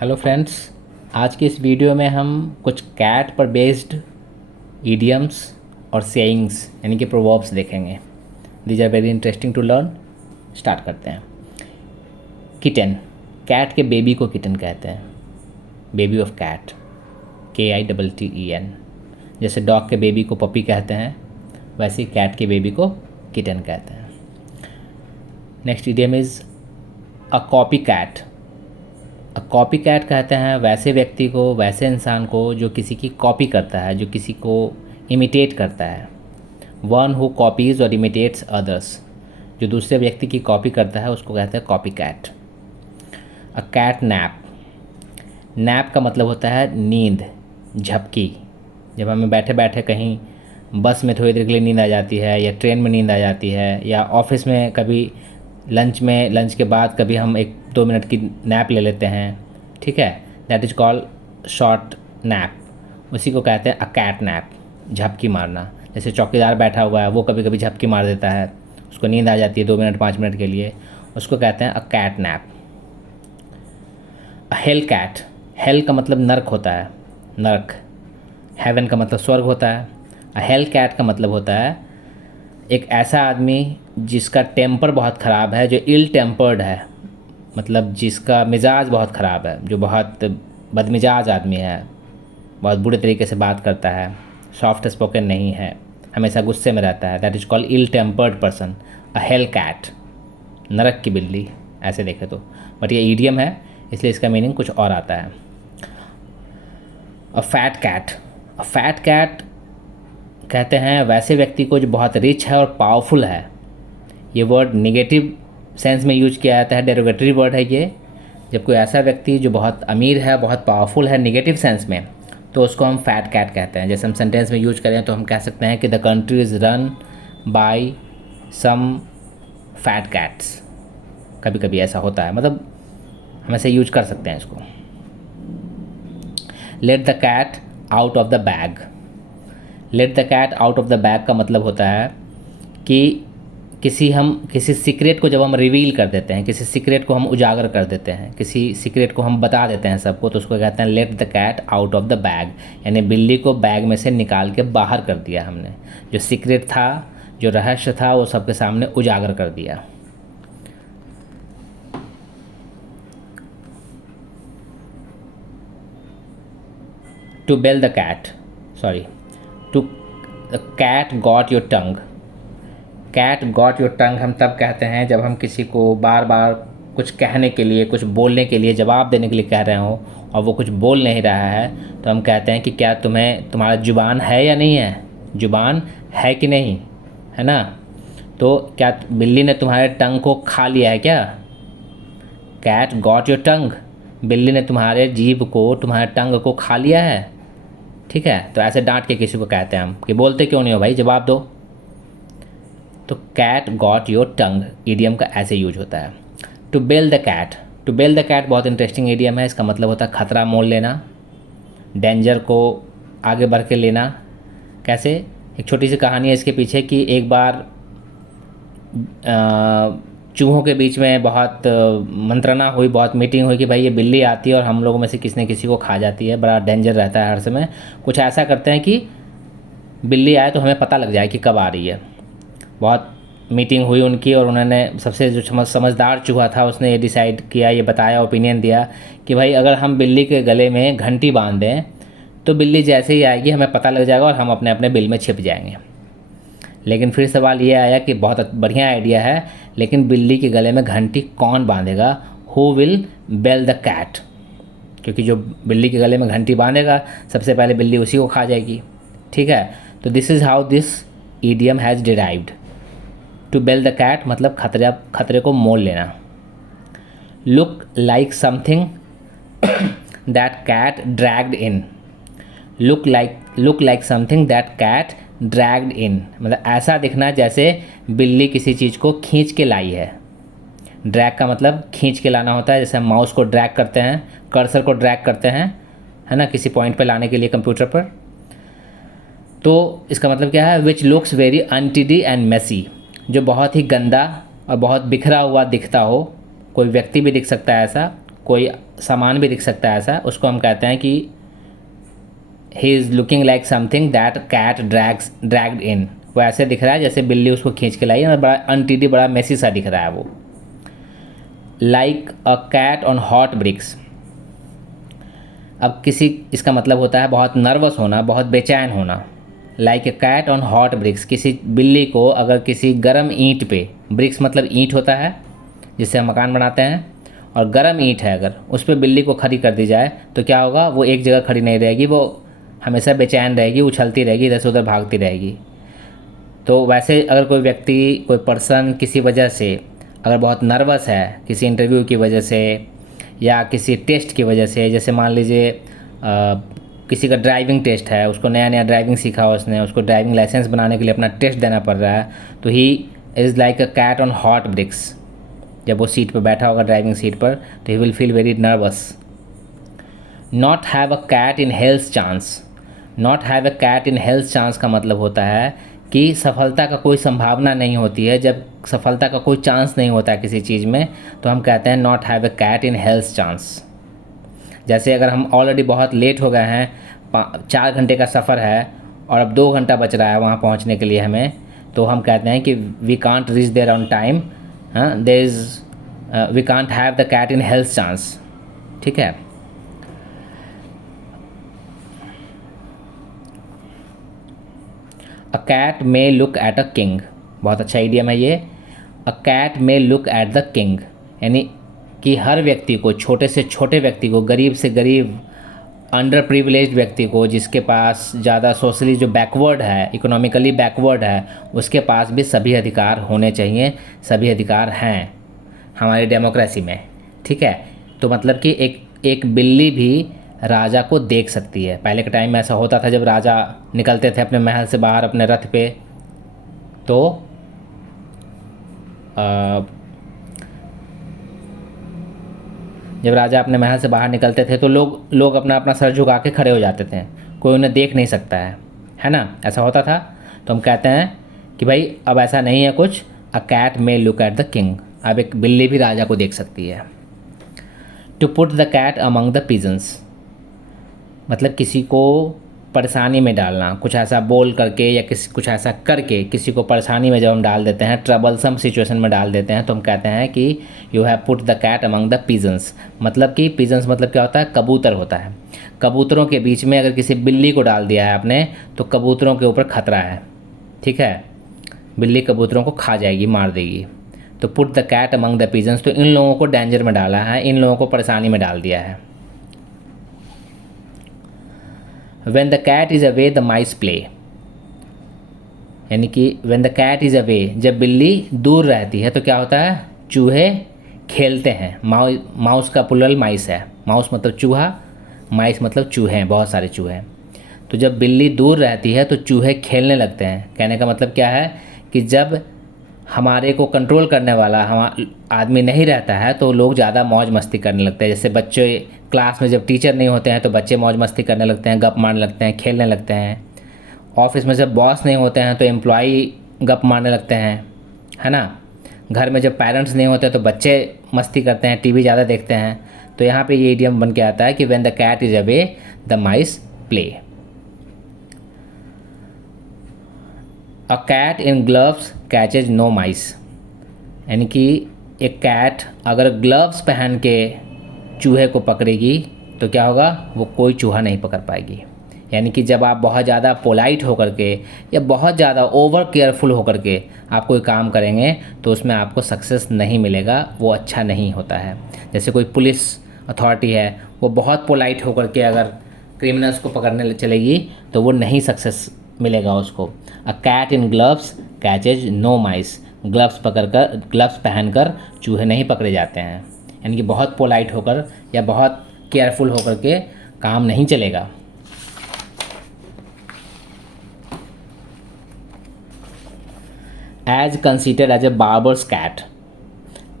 Hello friends, आज की इस वीडियो में हम कुछ कैट पर बेस्ड ईडियम्स और सेइंग्स यानी कि प्रोवर्ब्स देखेंगे। These are very interesting to learn. Start करते हैं। किटन, कैट के बेबी को किटन कहते हैं। Baby of cat, KITTEN। जैसे डॉग के बेबी को पपी कहते हैं, वैसे ही कैट के बेबी को किटन कहते हैं। Next idiom is a copy cat. Copy cat कहते हैं वैसे व्यक्ति को, वैसे इंसान को जो किसी की कॉपी करता है, जो किसी को इमिटेट करता है। वन हु कॉपीज़ और इमिटेट्स अदर्स, जो दूसरे व्यक्ति की कॉपी करता है उसको कहते हैं copy cat. A cat nap. Nap का मतलब होता है नींद, झपकी। जब हमें बैठे बैठे कहीं बस में थोड़ी देर के लिए नींद आ जाती है, या ट्रेन में नींद आ जाती है, या ऑफिस में कभी लंच के बाद कभी हम 1-2 मिनट की नैप ले लेते हैं, ठीक है, that is called short nap. उसी को कहते हैं अ कैट नैप, झपकी मारना। जैसे चौकीदार बैठा हुआ है, वो कभी कभी झपकी मार देता है, उसको नींद आ जाती है 2 मिनट 5 मिनट के लिए, उसको कहते हैं a cat nap. A hell cat. Hell का मतलब नर्क होता है, नर्क। हेवन का मतलब स्वर्ग होता है। अ हेल कैट का मतलब होता है एक ऐसा आदमी जिसका टेम्पर बहुत ख़राब है, जो इल टेम्पर्ड है, मतलब जिसका मिजाज बहुत ख़राब है, जो बहुत बदमिजाज आदमी है, बहुत बुरे तरीके से बात करता है, सॉफ्ट स्पोकन नहीं है, हमेशा गुस्से में रहता है, that is called ill tempered person. A hell cat, नरक की बिल्ली ऐसे देखे तो, बट ये ईडियम है इसलिए इसका मीनिंग कुछ और आता है। A fat cat. A fat cat कहते हैं वैसे व्यक्ति को जो बहुत रिच है और पावरफुल है। ये वर्ड नेगेटिव सेंस में यूज किया जाता है, डेरोगेटरी वर्ड है ये। जब कोई ऐसा व्यक्ति जो बहुत अमीर है, बहुत पावरफुल है नेगेटिव सेंस में, तो उसको हम फैट कैट कहते हैं। जैसे हम सेंटेंस में यूज करें तो हम कह सकते हैं कि the country is run by some fat cats. कभी कभी ऐसा होता है, मतलब हम ऐसे यूज कर सकते हैं इसको। Let the cat out of the bag. Let the cat out of the bag का मतलब होता है कि किसी सीक्रेट को जब हम रिवील कर देते हैं, किसी सीक्रेट को हम उजागर कर देते हैं, किसी सीक्रेट को हम बता देते हैं सबको, तो उसको कहते हैं let the cat out of the bag, यानी बिल्ली को बैग में से निकाल के बाहर कर दिया हमने। जो सीक्रेट था, जो रहस्य था, वो सबके सामने उजागर कर दिया। To bell the cat, sorry, to cat got your tongue. Cat got your tongue हम तब कहते हैं जब हम किसी को बार बार कुछ कहने के लिए, कुछ बोलने के लिए, जवाब देने के लिए कह रहे हो और वो कुछ बोल नहीं रहा है, तो हम कहते हैं कि क्या तुम्हारा जुबान है या नहीं है, जुबान है कि नहीं, है ना। तो क्या बिल्ली ने तुम्हारे टंग को खा लिया है क्या? कैट गॉट योर टंग, बिल्ली ने तुम्हारे जीभ को, तुम्हारे टंग को खा लिया है, ठीक है। तो ऐसे डांट के किसी को कहते हैं हम कि बोलते क्यों नहीं हो भाई, जवाब दो। तो cat got your tongue idiom का ऐसे यूज होता है। To bell the cat. To bell the cat बहुत इंटरेस्टिंग ईडियम है। इसका मतलब होता है खतरा मोल लेना, डेंजर को आगे बढ़ के लेना। कैसे? एक छोटी सी कहानी है इसके पीछे कि एक बार चूहों के बीच में बहुत मंत्रणा हुई, बहुत मीटिंग हुई कि भाई ये बिल्ली आती है और हम लोगों में से किसी न किसी को खा जाती है, बड़ा डेंजर रहता है हर समय। कुछ ऐसा करते हैं कि बिल्ली आए तो हमें पता लग जाए कि कब आ रही है। बहुत मीटिंग हुई उनकी और उन्होंने सबसे जो समझदार चूहा था उसने ये डिसाइड किया, ये बताया, ओपिनियन दिया कि भाई अगर हम बिल्ली के गले में घंटी बांध दें तो बिल्ली जैसे ही आएगी हमें पता लग जाएगा और हम अपने अपने बिल में छिप जाएंगे। लेकिन फिर सवाल ये आया कि बहुत बढ़िया आइडिया है, लेकिन बिल्ली के गले में घंटी कौन बांधेगा? Who will bell the cat? क्योंकि जो बिल्ली के गले में घंटी बांधेगा सबसे पहले बिल्ली उसी को खा जाएगी, ठीक है। तो this is how this idiom has derived. To bell the cat मतलब खतरे को मोल लेना। Look like something that cat dragged in. Look like something that cat dragged in मतलब ऐसा दिखना जैसे बिल्ली किसी चीज़ को खींच के लाई है। ड्रैग का मतलब खींच के लाना होता है, जैसे हम माउस को ड्रैग करते हैं, कर्सर को ड्रैग करते हैं, है ना, किसी पॉइंट पे लाने के लिए कंप्यूटर पर। तो इसका मतलब क्या है? Which looks very untidy and messy, जो बहुत ही गंदा और बहुत बिखरा हुआ दिखता हो। कोई व्यक्ति भी दिख सकता है ऐसा, कोई सामान भी दिख सकता है ऐसा, उसको हम कहते हैं कि he is looking like something that cat dragged in. वो ऐसे दिख रहा है जैसे बिल्ली उसको खींच के लाई है, बड़ा अनटीडी, बड़ा मेसी सा दिख रहा है वो। Like a cat on hot bricks. अब किसी, इसका मतलब होता है बहुत नर्वस होना, बहुत बेचैन होना। Like a cat on hot bricks, किसी बिल्ली को अगर किसी गर्म ईंट पे, ब्रिक्स मतलब ईंट होता है जिससे हम मकान बनाते हैं, और गर्म ईंट है अगर उस पर बिल्ली को खड़ी कर दी जाए तो क्या होगा, वो एक जगह खड़ी नहीं रहेगी, वो हमेशा बेचैन रहेगी, उछलती रहेगी, इधर से उधर भागती रहेगी। तो वैसे अगर कोई व्यक्ति, कोई पर्सन किसी वजह से अगर बहुत नर्वस है, किसी इंटरव्यू की वजह से या किसी टेस्ट की वजह से, जैसे मान लीजिए किसी का ड्राइविंग टेस्ट है, उसको नया नया ड्राइविंग सीखा हो उसने, उसको ड्राइविंग लाइसेंस बनाने के लिए अपना टेस्ट देना पड़ रहा है, तो he is like a cat on hot bricks. जब वो सीट पर बैठा होगा ड्राइविंग सीट पर तो he will feel very nervous. Not have a cat in health chance. Not have a cat in health chance का मतलब होता है कि सफलता का कोई संभावना नहीं होती है। जब सफलता का कोई चांस नहीं होता है किसी चीज़ में तो हम कहते हैं not have a cat in health chance. जैसे अगर हम ऑलरेडी बहुत लेट हो गए हैं, 4 घंटे का सफ़र है और अब 2 घंटा बच रहा है वहाँ पहुँचने के लिए हमें, तो हम कहते हैं कि we can't reach there on time, there is we can't have the cat in health chance. ठीक है। A cat may look at a king, बहुत अच्छा आइडियम है ये। A cat may look at the king, यानी कि हर व्यक्ति को, छोटे से छोटे व्यक्ति को, गरीब से गरीब, अंडर प्रिविलेज्ड व्यक्ति को, जिसके पास ज़्यादा सोशली जो बैकवर्ड है, इकोनॉमिकली बैकवर्ड है, उसके पास भी सभी अधिकार होने चाहिए। सभी अधिकार हैं हमारी डेमोक्रेसी में। ठीक है। तो मतलब कि एक बिल्ली भी राजा को देख सकती है। पहले के टाइम में ऐसा होता था, जब राजा निकलते थे अपने महल से बाहर अपने रथ पे, तो जब राजा अपने महल से बाहर निकलते थे तो लोग अपना अपना सर झुका के खड़े हो जाते थे, कोई उन्हें देख नहीं सकता है ना, ऐसा होता था। तो हम कहते हैं कि भाई अब ऐसा नहीं है कुछ, a cat may look at the king, अब एक बिल्ली भी राजा को देख सकती है। To put the cat among the pigeons, मतलब किसी को परेशानी में डालना, कुछ ऐसा बोल करके या कुछ ऐसा करके किसी को परेशानी में जब हम डाल देते हैं, ट्रबलसम सिचुएशन में डाल देते हैं, तो हम कहते हैं कि you have put the cat among the pigeons. मतलब कि पिजन्स मतलब क्या होता है, कबूतर होता है। कबूतरों के बीच में अगर किसी बिल्ली को डाल दिया है आपने तो कबूतरों के ऊपर खतरा है। ठीक है, बिल्ली कबूतरों को खा जाएगी, मार देगी। तो put the cat among the pigeons, तो इन लोगों को डेंजर में डाला है, इन लोगों को परेशानी में डाल दिया है। When the cat is away the mice play, यानी कि when the cat is away, जब बिल्ली दूर रहती है तो क्या होता है, चूहे खेलते हैं। माउस का प्लुरल माइस है, माउस मतलब चूहा, माइस मतलब चूहे हैं, बहुत सारे चूहे हैं। तो जब बिल्ली दूर रहती है तो चूहे खेलने लगते हैं। कहने का मतलब क्या है कि जब हमारे को कंट्रोल करने वाला हम आदमी नहीं रहता है तो लोग ज़्यादा मौज मस्ती करने लगते हैं। जैसे बच्चे क्लास में जब टीचर नहीं होते हैं तो बच्चे मौज मस्ती करने लगते हैं, गप मारने लगते हैं, खेलने लगते हैं। ऑफिस में जब बॉस नहीं होते हैं तो एम्प्लॉई गप मारने लगते हैं, है ना। घर में जब पेरेंट्स नहीं होते तो बच्चे मस्ती करते हैं, टीवी ज़्यादा देखते हैं। तो यहाँ पे ये इडियम बन के आता है कि when the cat is away the mice play. A cat in gloves catches no mice, यानी कि एक कैट अगर ग्लव्स पहन के चूहे को पकड़ेगी तो क्या होगा, वो कोई चूहा नहीं पकड़ पाएगी। यानी कि जब आप बहुत ज़्यादा पोलाइट होकर के या बहुत ज़्यादा ओवर केयरफुल होकर के आप कोई काम करेंगे तो उसमें आपको सक्सेस नहीं मिलेगा, वो अच्छा नहीं होता है। जैसे कोई पुलिस अथॉरिटी है, वो बहुत पोलाइट होकर के अगर क्रिमिनल्स को पकड़ने चलेगी तो वो नहीं सक्सेस मिलेगा उसको। A cat in gloves catches no mice, gloves पहनकर चूहे नहीं पकड़े जाते हैं। यानी कि बहुत पोलाइट होकर या बहुत केयरफुल होकर के काम नहीं चलेगा। As conceited as a barber's cat,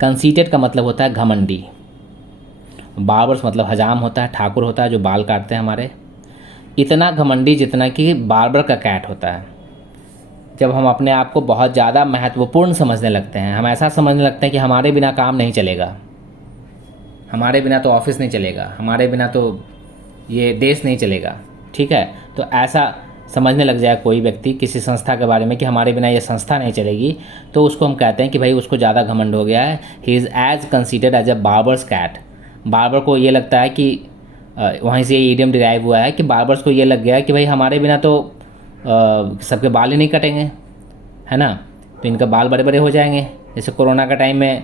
conceited का मतलब होता है घमंडी, बार्बर्स मतलब हजाम होता है, ठाकुर होता है जो बाल काटते हैं हमारे। इतना घमंडी जितना कि बार्बर का कैट होता है। जब हम अपने आप को बहुत ज़्यादा महत्वपूर्ण समझने लगते हैं, हम ऐसा समझने लगते हैं कि हमारे बिना काम नहीं चलेगा, हमारे बिना तो ऑफिस नहीं चलेगा, हमारे बिना तो ये देश नहीं चलेगा। ठीक है, तो ऐसा समझने लग जाए कोई व्यक्ति किसी संस्था के बारे में कि हमारे बिना ये संस्था नहीं चलेगी, तो उसको हम कहते हैं कि भाई उसको ज़्यादा घमंड हो गया है। He is as considered as a barber's cat. Barber को ये लगता है कि वहीं से ये इडियम डिराइव हुआ है कि बार्बर्स को ये लग गया है कि भाई हमारे बिना तो सबके बाल ही नहीं कटेंगे, है ना, तो इनका बाल बड़े बड़े हो जाएंगे। जैसे कोरोना का टाइम में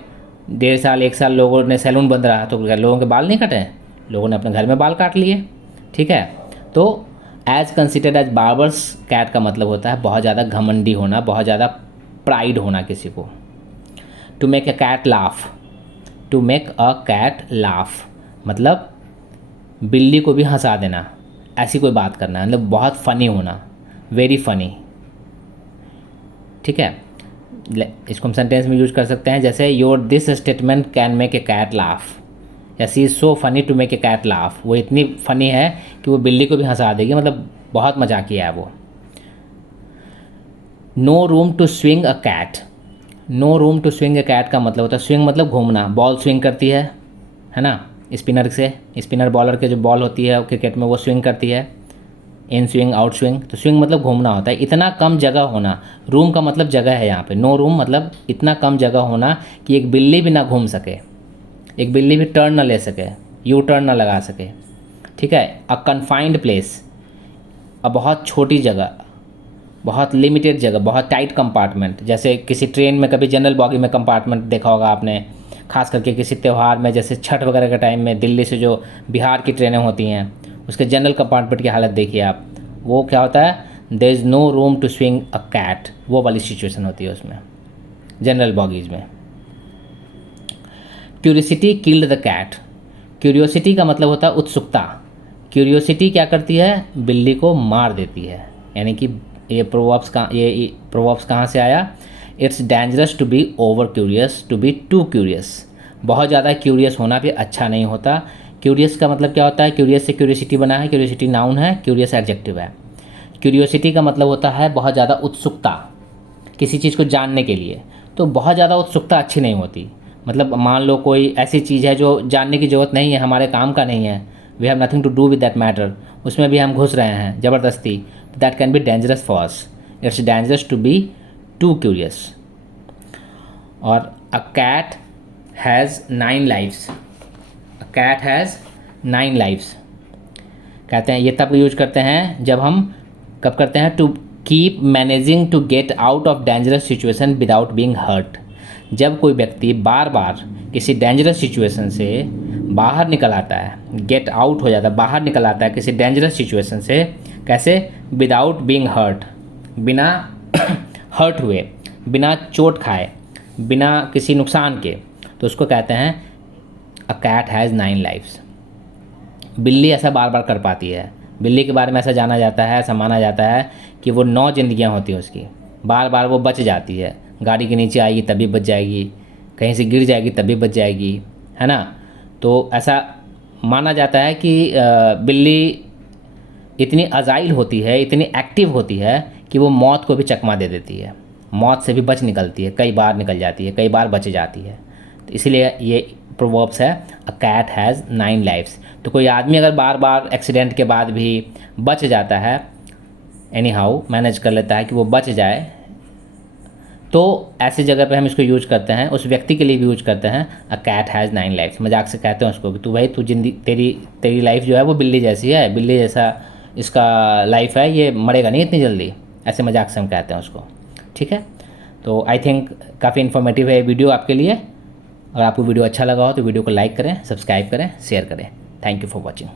1.5 साल 1 साल लोगों ने सैलून बंद रहा तो लोगों के बाल नहीं कटे, लोगों ने अपने घर में बाल काट लिए। ठीक है, तो as considered as barber's cat का मतलब होता है बहुत ज़्यादा घमंडी होना, बहुत ज़्यादा प्राइड होना किसी को। To make a cat laugh, to make a cat laugh मतलब बिल्ली को भी हंसा देना, ऐसी कोई बात करना, मतलब बहुत फ़नी होना, वेरी फ़नी। ठीक है, इसको हम सेंटेंस में यूज कर सकते हैं, जैसे your this statement can make a cat laugh, या she is so funny to make a cat laugh. वो इतनी फ़नी है कि वो बिल्ली को भी हंसा देगी, मतलब बहुत मजाकिया है वो। No room to swing a cat, no room to swing a cat का मतलब होता है, स्विंग मतलब घूमना, बॉल स्विंग करती है ना, स्पिनर से, स्पिनर बॉलर के जो बॉल होती है क्रिकेट में वो स्विंग करती है, इन स्विंग आउट स्विंग, तो स्विंग मतलब घूमना होता है। इतना कम जगह होना, रूम का मतलब जगह है यहाँ पे, नो रूम मतलब इतना कम जगह होना कि एक बिल्ली भी ना घूम सके, एक बिल्ली भी टर्न ना ले सके, यू टर्न ना लगा सके। ठीक है, अ कन्फाइंड प्लेस, अ बहुत छोटी जगह, बहुत लिमिटेड जगह, बहुत टाइट कंपार्टमेंट। जैसे किसी ट्रेन में कभी जनरल बॉगी में कंपार्टमेंट देखा होगा आपने, खास करके किसी त्यौहार में, जैसे छठ वगैरह के टाइम में दिल्ली से जो बिहार की ट्रेनें होती हैं उसके जनरल कंपार्टमेंट की हालत देखिए आप, वो क्या होता है, there is no room to swing a cat, वो वाली सिचुएशन होती है उसमें जनरल बॉगीज में। Curiosity killed the cat, curiosity का मतलब होता है उत्सुकता। क्यूरियोसिटी क्या करती है, बिल्ली को मार देती है। यानी कि ये प्रोवर्ब्स कहाँ से आया, it's dangerous to be over curious, to be too curious. बहुत ज़्यादा क्यूरियस होना भी अच्छा नहीं होता। क्यूरियस का मतलब क्या होता है, क्यूरियस से क्यूरियोसिटी बना है, क्यूरियोसिटी नाउन है, क्यूरियस एडजेक्टिव है। क्यूरियोसिटी का मतलब होता है बहुत ज़्यादा उत्सुकता किसी चीज़ को जानने के लिए। तो बहुत ज़्यादा उत्सुकता अच्छी नहीं होती। मतलब मान लो कोई ऐसी चीज़ है जो जानने की ज़रूरत नहीं है, हमारे काम का नहीं है, we have nothing to do with that matter, उसमें भी हम घुस रहे हैं ज़बरदस्ती, तो that can be dangerous for us. It's dangerous to be too curious. और a cat has 9 lives, a cat has 9 lives कहते हैं, ये तब यूज करते हैं जब हम कब करते हैं, to keep managing to get out of dangerous situation without being hurt. जब कोई व्यक्ति बार बार किसी डेंजरस सिचुएशन से बाहर निकल आता है, गेट आउट हो जाता है, बाहर निकल आता है किसी डेंजरस सिचुएशन से, कैसे, विदाउट बीइंग हर्ट, बिना हर्ट हुए, बिना चोट खाए, बिना किसी नुकसान के, तो उसको कहते हैं अ कैट हैज़ 9 लाइफ्स। बिल्ली ऐसा बार बार कर पाती है, बिल्ली के बारे में ऐसा जाना जाता है, ऐसा माना जाता है कि वो 9 जिंदगियां होती हैं उसकी, बार बार वो बच जाती है, गाड़ी के नीचे आएगी तभी बच जाएगी, कहीं से गिर जाएगी तभी बच जाएगी, है ना। तो ऐसा माना जाता है कि बिल्ली इतनी अजाइल होती है, इतनी एक्टिव होती है कि वो मौत को भी चकमा दे देती है, मौत से भी बच निकलती है, कई बार निकल जाती है, कई बार बच जाती है। तो इसलिए ये प्रोवर्ब्स है, अ कैट हैज़ 9 लाइफ्स। तो कोई आदमी अगर बार बार एक्सीडेंट के बाद भी बच जाता है, एनी हाउ मैनेज कर लेता है कि वो बच जाए, तो ऐसी जगह पे हम इसको यूज करते हैं, उस व्यक्ति के लिए भी यूज करते हैं, अ कैट हैज़ 9 लाइफ्स। मजाक से कहते हैं उसको कि तू भाई तू जिंदगी तेरी लाइफ जो है वो बिल्ली जैसी है, बिल्ली जैसा इसका लाइफ है, ये मरेगा नहीं इतनी जल्दी, ऐसे मजाक से हम कहते हैं उसको। ठीक है, तो आई थिंक काफ़ी इन्फॉर्मेटिव है वीडियो आपके लिए। अगर आपको वीडियो अच्छा लगा हो तो वीडियो को लाइक करें, सब्सक्राइब करें, शेयर करें। Thank you for watching.